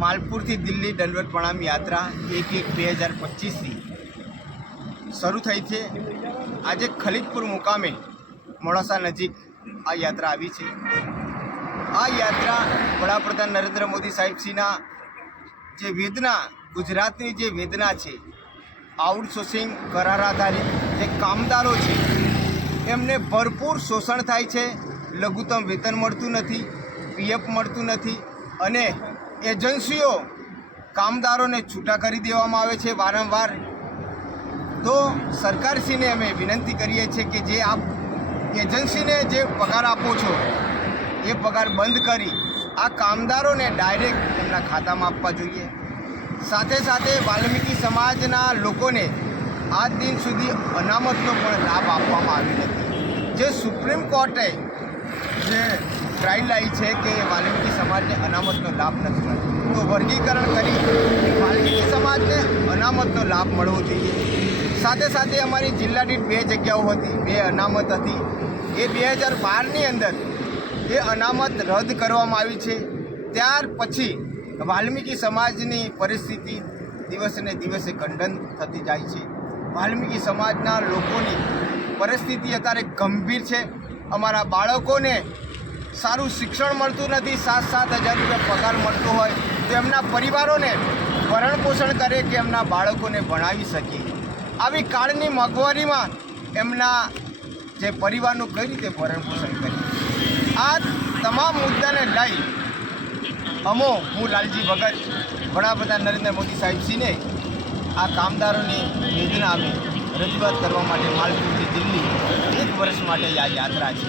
માલપુરથી દિલ્હી દંડવત યાત્રા એક એક બે હજાર પચીસથી શરૂ થઈ છે. આજે ખલીદપુર મુકામે મોડાસા નજીક આ યાત્રા આવી છે. આ યાત્રા વડાપ્રધાન નરેન્દ્ર મોદી સાહેબશ્રીના જે વેદના, ગુજરાતની જે વેદના છે, આઉટસોર્સિંગ કરાર આધારિત જે કામદારો છે, એમને ભરપૂર શોષણ થાય છે. લઘુત્તમ વેતન મળતું નથી, પીએફ મળતું નથી અને એજન્સીઓ કામદારોને છૂટા કરી દેવામાં આવે છે વારંવાર. તો સરકારશ્રીને અમે વિનંતી કરીએ છીએ કે જે આપ એજન્સીને જે પગાર આપો છો, એ પગાર બંધ કરી આ કામદારોને ડાયરેક્ટ એમના ખાતામાં આપવા જોઈએ. સાથે સાથે વાલ્મીકી સમાજના લોકોને આજ દિન સુધી અનામતનો પણ લાભ આપવામાં આવ્યો નથી. જે સુપ્રીમ કોર્ટે જે લાવી છે કે વાલ્મીકી સમાજને અનામતનો લાભ નથી મળતો. તો વર્ગીકરણ કરી વાલ્મીકી સમાજને અનામતનો લાભ મળવો જોઈએ. સાથે સાથે અમારી જિલ્લા દીઠ બે જગ્યાઓ હતી, બે અનામત હતી. એ બે હજાર બારની અંદર એ અનામત રદ કરવામાં આવી છે. ત્યાર પછી વાલ્મીકી સમાજની પરિસ્થિતિ દિવસે દિવસે ખંડન થતી જાય છે. વાલ્મીકી સમાજના લોકોની પરિસ્થિતિ અત્યારે ગંભીર છે. અમારા બાળકોને સારું શિક્ષણ મળતું નથી સાત સાત હજાર રૂપિયા પગાર મળતો હોય, તો એમના પરિવારોને ભરણ પોષણ કરે કે એમના બાળકોને ભણાવી શકે. આવી કાળની મોંઘવારીમાં એમના જે પરિવારનું કઈ રીતે ભરણ પોષણ કરે? આ તમામ મુદ્દાને લઈ અમો, હું લાલજી ભગત, વડાપ્રધાન નરેન્દ્ર મોદી સાહેબજીને આ કામદારોની યોજના અમે રજૂઆત કરવા માટે માલપુરથી દિલ્હી એક વર્ષ માટે આ યાત્રા છે.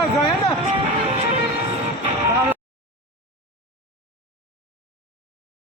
Kazaya